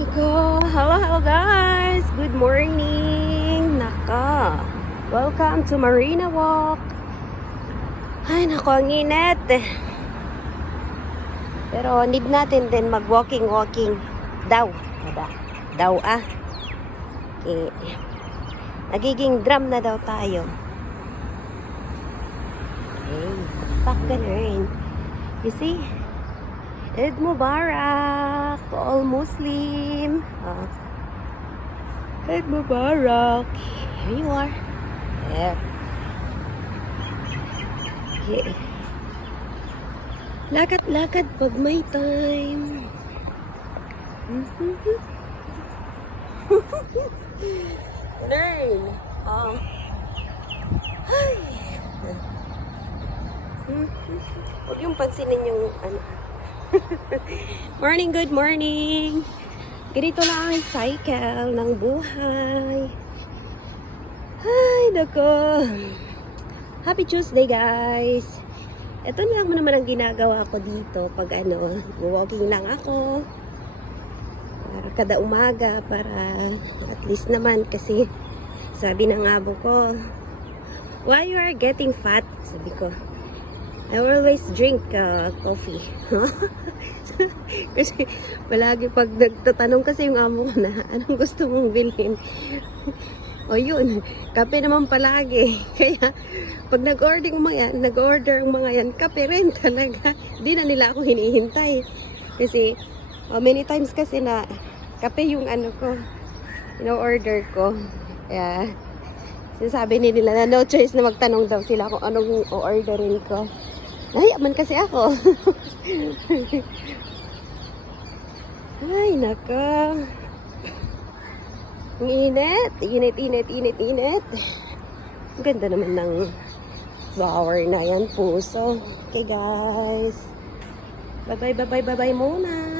Nako, hello guys! Good morning! Naka, welcome to Marina Walk. Ay nako, ang init. Pero need natin din mag-walking daw. Daw Okay. Nagiging drum na daw tayo. Okay, back ganun. You see? Eid Mubarak to all Muslim. Eid Mubarak. Here you are. There. Okay. Lakad pag may time. Learn. Ay. Huwag yung pansinin yung ano. Morning, good morning. Ganito lang ang cycle ng buhay. Ay, nako. Happy Tuesday, guys. Ito lang naman ang ginagawa ko dito pag walking lang ako. Para kada umaga, para at least naman kasi sabi ng abo ko, why you are getting fat? Sabi ko, I always drink coffee. Kasi palagi pag nagtatanong kasi yung amo ko na, anong gusto mong bilhin? O yun, kape naman palagi. Kaya pag nag-order ang mga yan, kape rin talaga. Di na nila ako hinihintay. Kasi many times kasi na kape yung order ko. Kaya sinasabi nila na no choice na magtanong daw sila kung anong o-orderin ko. Nahiyaman kasi ako. Ay, naka. Ang init. Init. Ang ganda naman ng flower na yan, puso. Okay, guys. Bye-bye muna.